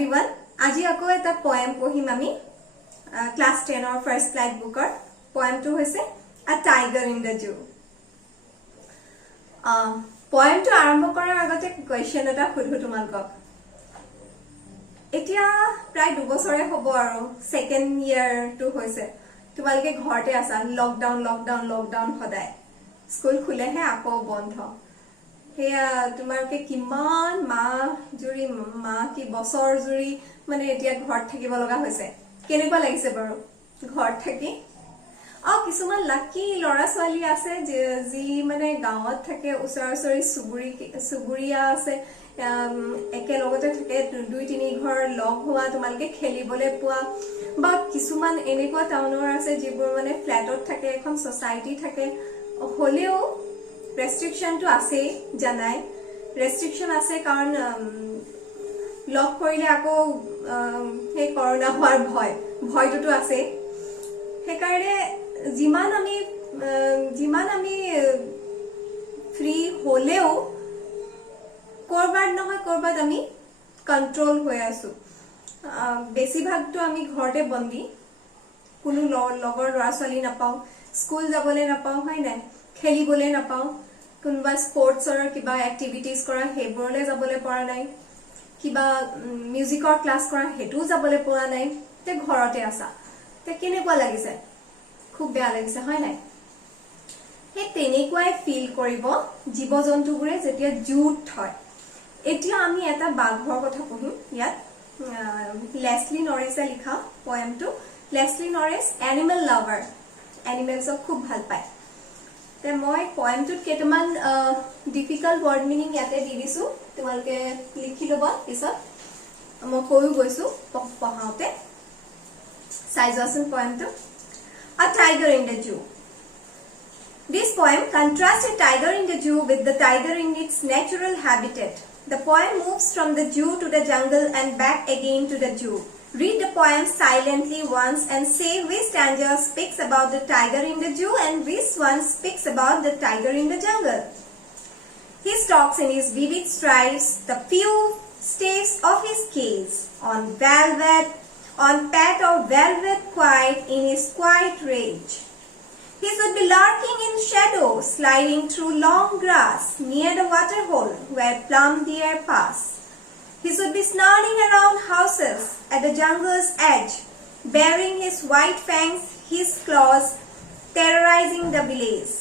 everyone. আজি আকৌ এটা poem পঢ়িম আমি class 10 or first flight booker. Poem টো হৈছে A Tiger in the Zoo. Poem টো আৰম্ভ কৰাৰ আগতে question এটা খুধু তোমালোকক। এতিয়া প্ৰায় 2 বছৰে হ'ব আৰু second year টো হৈছে। তোমালোকে ঘৰতে আছা লকডাউন সদায়। স্কুল খুলেহে আকৌ বন্ধ। হেয়া তোমালোকে কিমান মাহ কি বছৰ জুৰি মানে এতিয়া ঘৰত থাকিব লগা হৈছে কেনেকুৱা লাগিছে বাৰু ঘৰত থাকি কিছুমান লাকি লৰা ছোৱালী আছে যি মানে গাঁৱত থাকে ওচৰা-ওচৰি সুবুৰীয়া আছে একেলগতে থাকে 2-3 ঘৰ লগ হোৱা তোমালোকে খেলিবলৈ পোৱা বা কিছুমান এনেকুৱা টাউনৰ আছে যিবোৰ মানে ফ্ল্যাটত থাকে এখন সোসাইটি থাকে হলেও restriction to আছে জানাই restriction আছে কাৰণ লক কৰিলে আকৌ হে কৰোনা হোৱাৰ ভয়টো আছে হেকাৰে যিমান আমি ফ্ৰী হলেও কৰবাত আমি কন্ট্ৰোল হৈ আছো বেছিভাগটো আমি ঘৰতে বন্দী কোনো লগৰ ল'ৰা ছোৱালী নাপাও স্কুল যাবলৈ নাপাও হয় নাই খেলিবলৈ নাপাও কোনবা স্পৰ্টছৰ কিবা এক্টিভিটিজ কৰা হেবোৰলে যাবলৈ পৰা নাই কিবা মিউজিকৰ ক্লাছ কৰা হেতু যাবলৈ পৰা নাই তে ঘৰতে আছা তে কেনেকুৱা লাগিছে খুব বেয়া লাগিছে হয় নাই হে তেনেকুৱাই ফিল কৰিব জীৱ-জন্তুবোৰে যেতিয়া জুট হয় এতিয়া আমি এটা বাঘৰ কথা পঢ়িম ইয়াত লেছলি নৰিছে লিখা পয়েমটো লেছলি নৰিছ এনিমেল লাভাৰ এনিমেলছক খুব ভাল পায় তে মই পয়েমটোত কেইটামান ডিফিকাল্ট ওয়াৰ্ড মিনিং ইয়াতে দি দিছো তোমালোকে লিখি লবা পিছত মই কৈও গৈছো পঢ়াওতে চাই যোৱাচোন পয়েমটো A Tiger in the Zoo. This poem contrasts a tiger in the zoo with the tiger in its natural habitat. The poem moves from the zoo to the jungle and back again to the zoo. Read the poem silently once and say which stanza speaks about the tiger in the zoo and which one speaks about the tiger in the jungle. He stalks in his vivid stripes the few staves of his cage, on pat of velvet quiet in his quiet rage. He should be lurking in shadow, sliding through long grass near the waterhole where plumb deer pass. He should be snarling around houses at the jungle's edge, baring his white fangs, his claws, terrorizing the village.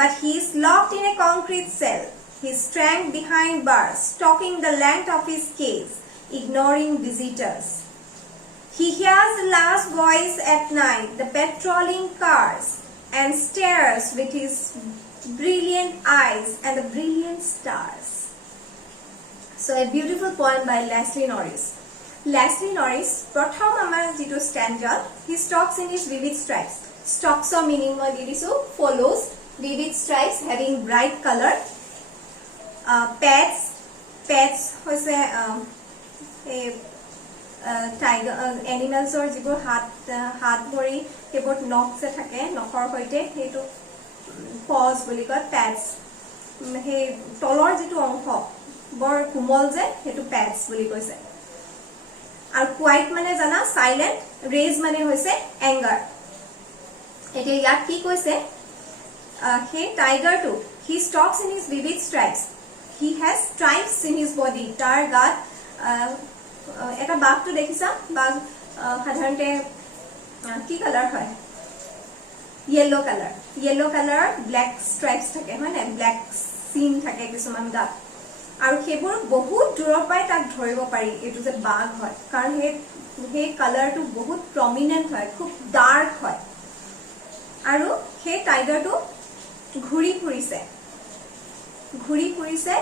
But he is locked in a concrete cell, his strength behind bars, stalking the length of his cage, ignoring visitors. He hears the last voice at night, the patrolling cars, and stares with his brilliant eyes and the brilliant stars. So a beautiful poem by Leslie Norris. Leslie Norris, Pratham Amar Jito stanza, he stalks in his vivid stripes. Stalks or meaning so follows, vivid stripes having bright color. Pets was a tiger animals or যিবোৰ হাত ভৰি হেবত নখছে থাকে নখৰ হৈতে হেতু pause বুলি কয় pads হে তলৰ যেটো অংশ বৰ কোমল যে হেতু প্যাডস বুলি কৈছে আৰু কোৱাইট মানে জানা সাইলেন্ট ৰেজ মানে হৈছে এংগাৰ এতে ইয়াত কি কৈছে হে tiger to he stalks in his vivid stripes he has stripes in his body তাৰ গাত এটা বাঘটো দেখিছা বাঘ সাধাৰণতে কি কালাৰ হয় yellow color black stripes থাকে হয় না black সিন থাকে কিছুমান গাত আৰু হেবোৰ বহুত দূৰৰ পাই তাক ধৰিব পাৰি এটো যে বাঘ হয় কাৰণ হে কালাৰটো বহুত প্ৰমিনেন্ট হয় খুব ডাৰ্ক হয় আৰু হে টাইগাৰটো ঘুৰি ফুৰিছে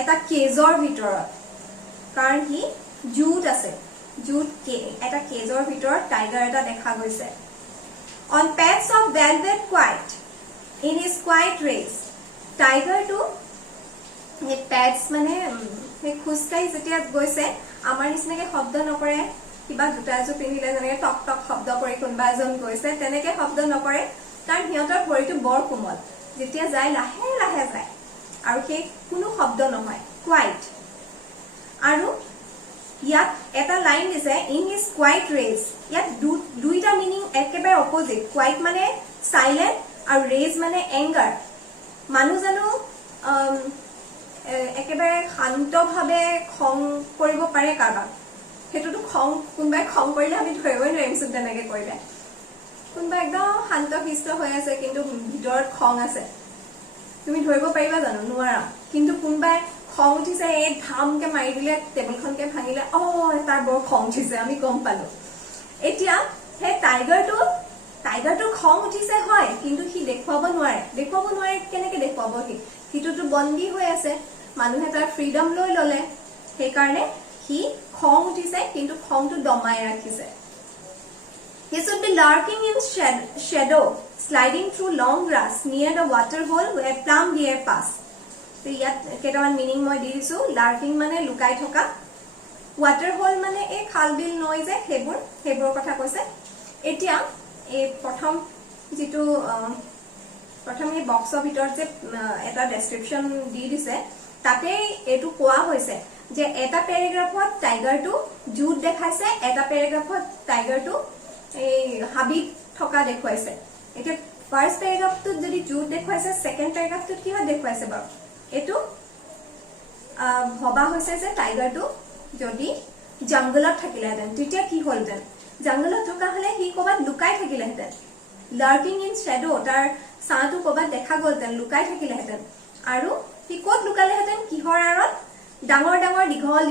এটা কেজৰ ভিতৰত কাৰণ হি জুট আছে এটা কেজৰ ভিতৰত টাইগাৰ এটা দেখা গৈছে on pads of velvet quiet in his quiet race tiger to he pads মানে হে খুসকাই যেতিয়া গৈছে আমাৰ নিচিনাকে শব্দ নকৰে কিবা দুটা জো পিন্ধিলে যেনেকে টক টক শব্দ কৰি কোনবা এজন গৈছে তেনেকে শব্দ নকৰে কাৰণ হিয়তৰ ভৰিটো বৰ কোমল যেতিয়া যায় লাহে যায় আৰু হে কোনো শব্দ নহয় quiet আৰু ইয়াত এটা লাইন দিছে ইন হিজ কোৱাইট ৰেজ ইয়াত দুইটা মিনিং একেবাৰে অপোজিট কোৱাইট মানে সাইলেন্ট আৰু ৰেজ মানে এংগাৰ মানুহ জানো একেবাৰে শান্তভাৱে খং কৰিব পাৰে কাৰোবাক হেতুটো খং কোনবাই খং কৰিলে আমি ধৰিবই নোৱাৰিমচোন তেনেকে কৰিলে কোনবা একদম শান্ত শিষ্ট হৈ আছে কিন্তু ভিতৰত খং আছে তুমি ধৰিব পাৰিবা জানো নোৱাৰা কিন্তু কোনবাই খং উঠিছে এই ধামকে মাৰি দিলে টেবুলখনকে ভাঙিলে তাৰ বৰ খং উঠিছে আমি গম পালো এতিয়া হে টাইগাৰটো খং উঠিছে হয় কিন্তু সি দেখুৱাব নোৱাৰে কেনেকে দেখুৱাব সিটোতো বন্দী হৈ আছে মানুহে তাৰ ফ্ৰীডম লৈ ললে সেই কাৰণে সি খং উঠিছে কিন্তু খংটো দমাই ৰাখিছে He should be lurking in shadow, sliding through long grass near the water hole where plum deer pass. So, yat ketaman meaning moi di disu. Lurking mane lukai thoka. Water hole mane e khalbil noise hebur kotha koise. Etia e prothom jitu prothom e box of bitor je eta description di dise. Tate etu koa hoise. Je eta paragraph tiger to jut dekhaise. Eta paragraph tiger to এই হাবিত থকা দেখুৱাইছে এতিয়া first প্যাৰাগ্ৰাফটোত যদি jute দেখুৱাইছে second প্যাৰাগ্ৰাফটোত কি হয় দেখুৱাইছে বাৰু এটো ভবা হৈছে যে টাইগাৰটো যদি জংগলত থাকিলেহেঁতেন তেতিয়া কি হলহেঁতেন জংগলত থকা হলে সি ক'বাত লুকাই থাকিলেহেঁতেন লাৰ্কিং ইন শ্যাডো তাৰ সাঁটো ক'বাত দেখা গলহেঁতেন লুকাই থাকিলেহেঁতেন আৰু সি ক'ত লুকালেহেঁতেন কিহৰ আৰত ডাঙৰ ডাঙৰ দীঘল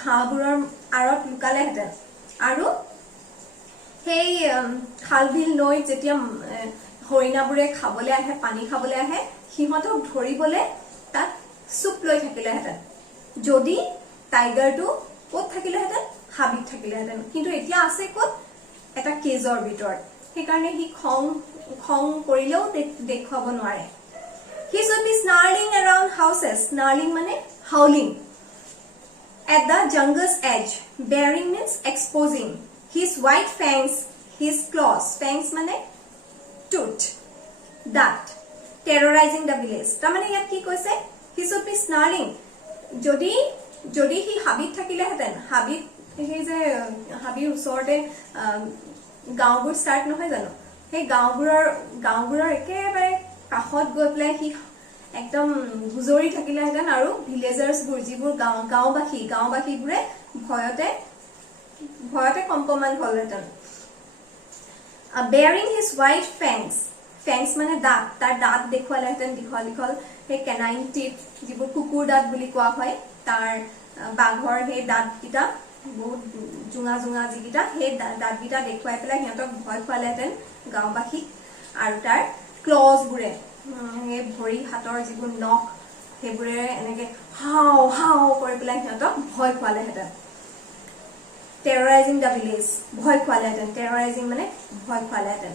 ঘাঁহবোৰৰ আৰত লুকালেহেঁতেন আৰু সেই খালবিল নৈ যেতিয়া হৰিণাবোৰে খাবলৈ আহে পানী খাবলৈ আহে সিহঁতক ধৰিবলৈ তাত সুপ লৈ থাকিলেহেঁতেন যদি টাইগাৰটো ক'ত থাকিলেহেঁতেন হাবিত থাকিলেহেঁতেন কিন্তু এতিয়া আছে ক'ত এটা কেজৰ ভিতৰত সেইকাৰণে সি খং কৰিলেও দেখুৱাব নোৱাৰে He should be snarling around houses snarling মানে howling at the jungle's edge bearing means exposing His white fangs, his claws, fangs mane tooth, that terrorizing the village. Tamane yat ki koise? He should be snarling. Jodi hi habit thakile heten. Habit he je habi usorte gaonbur start nohoy jano. Hey gaonburor ekebare kahot goi pelai hi ekdom guzori thakile heten aru villagers bur jibur gaonbashi bure ভয়তে কম্পমান হলহেঁতেন bearing his white fangs মানে দাঁত তাৰ দাঁত দেখুৱালেহেঁতেন দীঘল সেই canine teeth যিবোৰ কুকুৰ দাঁত বুলি কোৱা হয় তাৰ বাঘৰ সেই দাঁতকিটা বহুত জুঙা যিকিটা সেই দাঁতকিটা দেখুৱাই পেলাই সিহঁতক ভয় খুৱালেহেঁতেন গাঁওবাসীক আৰু তাৰ ক্লজ বুৰে এই ভৰি হাতৰ যিবোৰ নখ সেইবোৰে এনেকে হাও কৰি পেলাই সিহঁতক ভয় খুৱালেহেঁতেন Terrorizing the village. Bhoy khwaleten. Terrorizing mane bhoy khwaleten.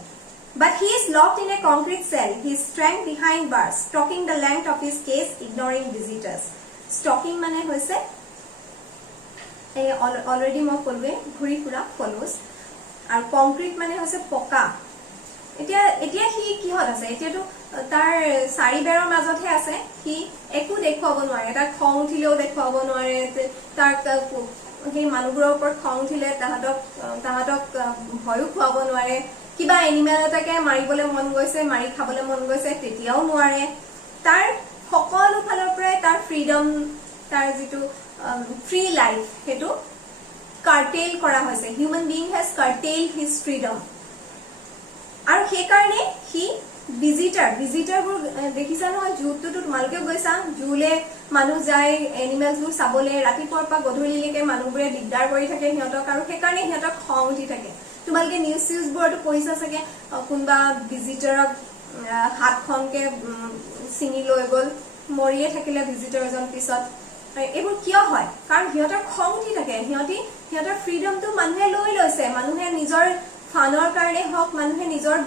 But he is locked in a concrete cell. He is trapped behind bars, stalking the length of his cage, ignoring visitors. Stalking mane hoise. Already mo kolwe ghuri pura follows. Ar concrete mane hoise poka. Etia hi ki hot ase. Etia to tar sari berar majot he ase. Hi eku dekhuabo নোৱাৰে. Tar khong thileo dekhuabo নোৱাৰে. Tar সেই মানুহবোৰৰ ওপৰত খং উঠিলে তাহাঁতক ভয়ো খুৱাব নোৱাৰে কিবা এনিমেল এটাকে মাৰিবলৈ মন গৈছে মাৰি খাবলৈ মন গৈছে তেতিয়াও নোৱাৰে তাৰ সকলো ফালৰ পৰাই তাৰ ফ্ৰীডম তাৰ যিটো ফ্ৰী লাইফ হেতু কাৰ্টেল কৰা হৈছে human being has curtailed his freedom আৰু সেই কাৰণে হি ভিজিটাৰবোৰ দেখিছা নহয় জুটো তোমালোকে গৈছা জুলে মানুহ যায় এনিমেলছবোৰ চাবলে ৰাতিপুৱাৰ পৰা গধূলিলৈকে মানুহবোৰে দিগদাৰ কৰি থাকে সিহঁতক আৰু সেই কাৰণে সিহঁতক খং উঠি থাকে তোমালোকে নিউজবোৰতো পঢ়িছা চাগে কোনবা ভিজিটাৰক হাতখনকে চিঙি লৈ গ'ল মৰিয়ে থাকিলে ভিজিটাৰ এজন পিছত এইবোৰ কিয় হয় কাৰণ সিহঁতৰ খং উঠি থাকে সিহঁতৰ ফ্ৰীডমটো মানুহে লৈ লৈছে মানুহে নিজৰ ফানৰ কাৰণে হক মানুহে নিজৰ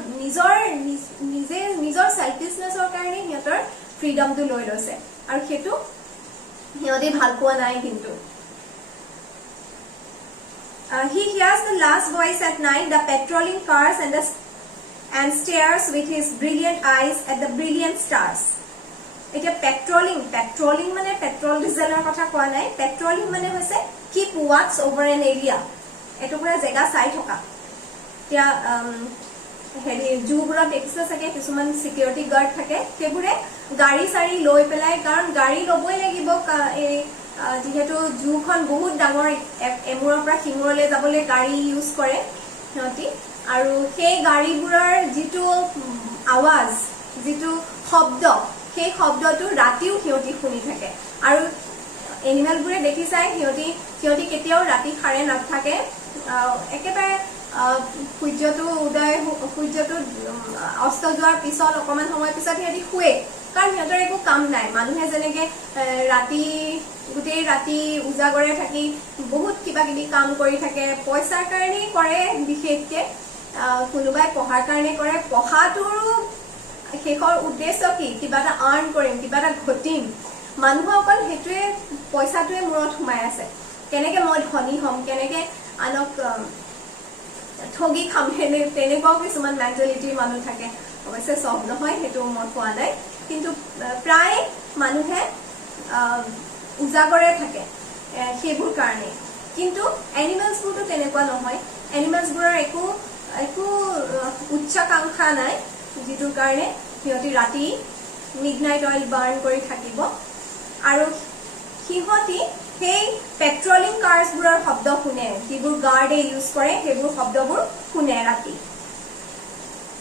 সেলফিশনেছৰ কাৰণে সিহঁতৰ ফ্ৰীডমটো লৈ লৈছে আৰু হেতু সিহঁতে ভাল পোৱা নাই কিন্তু he hears the last voice at night the patrolling cars and stares with his brilliant eyes at the brilliant stars এটা পেট্ৰলিং মানে পেট্ৰল ডিজেলৰ কথা কোৱা নাই পেট্ৰলিং মানে হৈছে keep watch over an area. এটুকুৰা জেগা চাই থকা এতিয়া হেৰি জুবোৰত দেখিছে চাগে কিছুমান সিকিউৰিটি গাৰ্ড থাকে সেইবোৰে গাড়ী চাৰি লৈ পেলাই কাৰণ গাড়ী ল'বই লাগিব এই যেহেতু জুখন বহুত ডাঙৰ এমূৰৰ পৰা সিমূৰলৈ যাবলৈ গাড়ী ইউজ কৰে সিহঁতি আৰু সেই গাড়ীবোৰৰ যিটো আৱাজ যিটো শব্দ সেই শব্দটো ৰাতিও সিহঁতি শুনি থাকে আৰু এনিমেলবোৰে দেখিছাই সিহঁতি কেতিয়াও ৰাতি সাৰে নাথাকে একেবাৰে সূৰ্যটো অস্ত যোৱাৰ পিছত অকমান সময় পিছত সিহঁতি শুৱে কাৰণ সিহঁতৰ একো কাম নাই মানুহে যেনেকে ৰাতি গোটেই ৰাতি উজাগৰে থাকি বহুত কিবা কিবি কাম কৰি থাকে পইচাৰ কাৰণেই কৰে বিশেষকে কোনোবাই পঢ়াৰ কাৰণে কৰে পঢ়াটোৰো শেষৰ উদ্দেশ্য কি কিবা এটা আৰ্ণ কৰিম কিবা এটা ঘটিম মানুহ অকল সেইটোৱে পইচাটোৱে মূৰত সোমাই আছে কেনেকে মই ধনী হ'ম কেনেকে আনক ঠগি খাম তেনেকুৱাও কিছুমান মেণ্টেলিটিৰ মানুহ থাকে অৱশ্যে চব নহয় সেইটো মই কোৱা নাই কিন্তু প্ৰায় মানুহে উজাগৰে থাকে সেইবোৰ কাৰণে কিন্তু এনিমেলছবোৰতো তেনেকুৱা নহয় এনিমেলছবোৰৰ একো উচ্চাকাংক্ষা নাই যিটোৰ কাৰণে সিহঁতি ৰাতি মিডনাইট অইল বাৰ্ণ কৰি থাকিব আৰু সিহঁতি সেই পেট্ৰলিং কাৰ্ছবোৰৰ শব্দ শুনে যিবোৰ গাৰ্ডে ইউজ কৰে সেইবোৰ শব্দবোৰ শুনে ৰাতি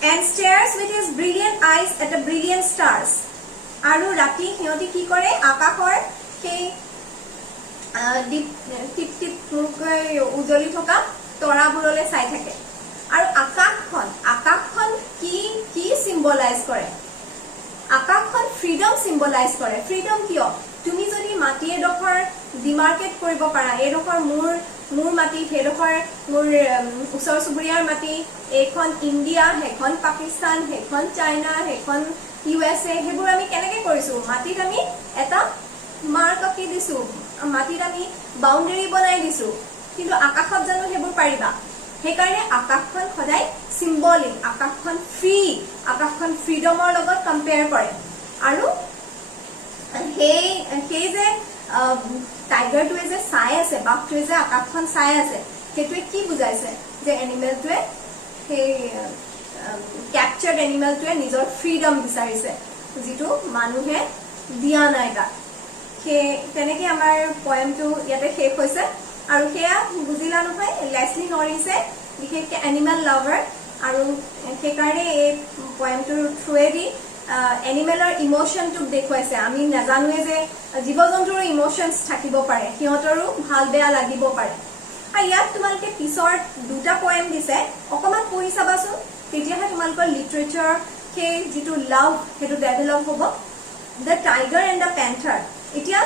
and stares with his brilliant eyes at the brilliant stars আৰু ৰাতি সিহঁতি কি কৰে আকাশৰ সেই টিপ টিপ উজলি থকা তৰাবোৰলৈ চাই থাকে আৰু আকাশখন কি সিম্বলাইজ কৰে আকাশখন ফ্ৰীডম সিম্বলাইজ কৰে ফ্ৰীডম কিয় তুমি যদি মাটি এডোখৰ ডিমাৰ্কেট কৰিব পাৰা এডোখৰ মোৰ মাটি সেইডোখৰ মোৰ ওচৰ চুবুৰীয়াৰ মাটি এইখন ইণ্ডিয়া সেইখন পাকিস্তান সেইখন চাইনা সেইখন USA সেইবোৰ আমি কেনেকৈ কৰিছো মাটিত আমি এটা মাৰ্ক আঁকি দিছো মাটিত আমি বাউণ্ডেৰী বনাই দিছো কিন্তু আকাশত জানো সেইবোৰ পাৰিবা সেইকাৰণে আকাশখন সদায় সিম্বলিক আকাশখন ফ্ৰী আকাশখন ফ্ৰীডমৰ লগত কম্পেয়াৰ কৰে আৰু সেই যে টাইগাৰটোৱে যে চাই আছে বাঘটোৱে যে আকাশখন চাই আছে সেইটোৱে কি বুজাইছে যে এনিমেলটোৱে সেই ক্যাপচাৰ্ড এনিমেলটোৱে নিজৰ ফ্ৰীডম বিচাৰিছে যিটো মানুহে দিয়া নাই তাক তেনেকে আমাৰ পয়েমটো ইয়াতে শেষ হৈছে আৰু সেয়া বুজিলা নহয় লেছলি নৰিছে বিশেষকে এনিমেল লাভাৰ আৰু সেইকাৰণে এই পয়েমটোৰ থ্ৰুৱেদি এনিমেলৰ ইমোশনটোক দেখুৱাইছে আমি নাজানোৱে যে জীৱ জন্তুৰ ইমোশনছ থাকিব পাৰে সিহঁতৰো ভাল বেয়া লাগিব পাৰে আৰু ইয়াত তোমালোকে পিছৰ দুটা পয়েম দিছে অকমান পঢ়ি চাবাচোন তেতিয়াহে তোমালোকৰ লিটাৰেচাৰ সেই যিটো লাভ সেইটো ডেভেলপ হ'ব the tiger and the panther এতিয়া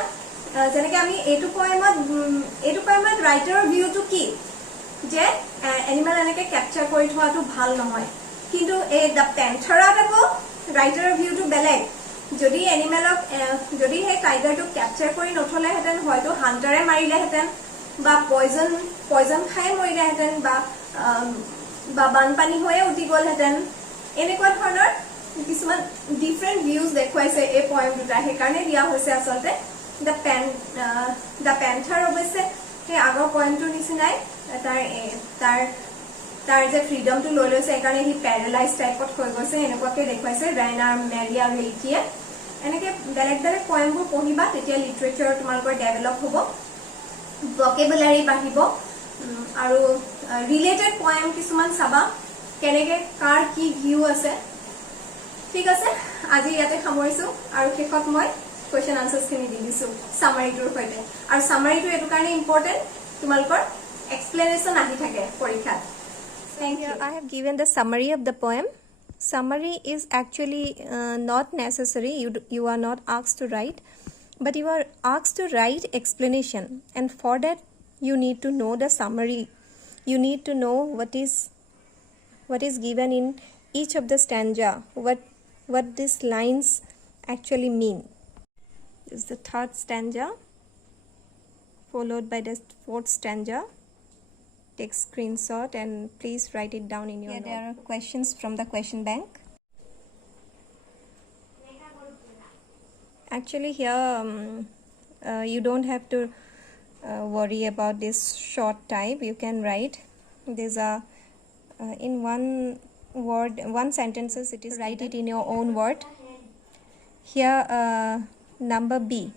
যেনেকে আমি এইটো পয়েমত ৰাইটাৰৰ ভিউটো কি যে এনিমেল এনেকে ক্যাপচাৰ কৰি থোৱাটো ভাল নহয় কিন্তু এই দ্য পেন্থাৰত আকৌ ৰাইটাৰৰ ভিউটো বেলেগ যদি এনিমেলক যদি সেই টাইগাৰটোক ক্যাপচাৰ কৰি নথলেহেঁতেন হয়তো হান্টাৰে মাৰিলেহেঁতেন বা পয়জন খাই মৰিলেহেঁতেন বা বানপানী হৈয়ে উঠি গ'লহেঁতেন এনেকুৱা ধৰণৰ কিছুমান ডিফাৰেণ্ট ভিউজ দেখুৱাইছে এই পয়েম দুটা সেইকাৰণে দিয়া হৈছে আচলতে দ্য পেন্থাৰ অৱশ্যে সেই আগৰ পয়েমটোৰ নিচিনাই তাৰ যে ফ্ৰীডমটো লৈ লৈছে সেইকাৰণে সি পেৰালাইজ টাইপত হৈ গৈছে এনেকুৱাকে দেখুৱাইছে ৰাইনাৰ মেৰি আৰু ৰিকিয়ে এনেকে বেলেগ বেলেগ পয়েমবোৰ পঢ়িবা তেতিয়া লিটাৰেচাৰ তোমালোকৰ ডেভেলপ হ'ব ভকেবুলাৰী বাঢ়িব আৰু ৰিলেটেড পয়েম কিছুমান চাবা কেনেকে কাৰ কি ভিউ আছে ঠিক আছে আজি ইয়াতে সামৰিছো আৰু শেষত মই question answers খিনি দি দিছো সামাৰিটোৰ সৈতে আৰু সামাৰিটো এটো কাৰণে ইম্পৰ্টেন্ট তোমালোকৰ এক্সপ্লেনেশন আহি থাকে পৰীক্ষাত Thank you. I have given the summary of the poem. Summary is actually not necessary. You are not asked to write, but you are asked to write explanation. And for that, you need to know the summary. You need to know what is given in each of the stanza. What these lines actually mean. This is the third stanza, followed by the fourth stanza. Take screenshot and please write it down in your note. There are questions from the question bank. Actually here you don't have to worry about this short type. You can write these are in one word, one sentences it is, write it in your own word. Here number B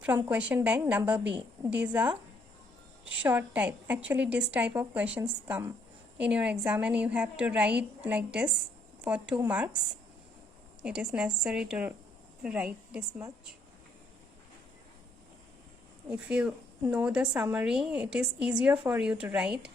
from question bank, number B, these are short type. Actually this type of questions come in your exam and you have to write like this for 2 marks. It is necessary to write this much. If you know the summary, it is easier for you to write.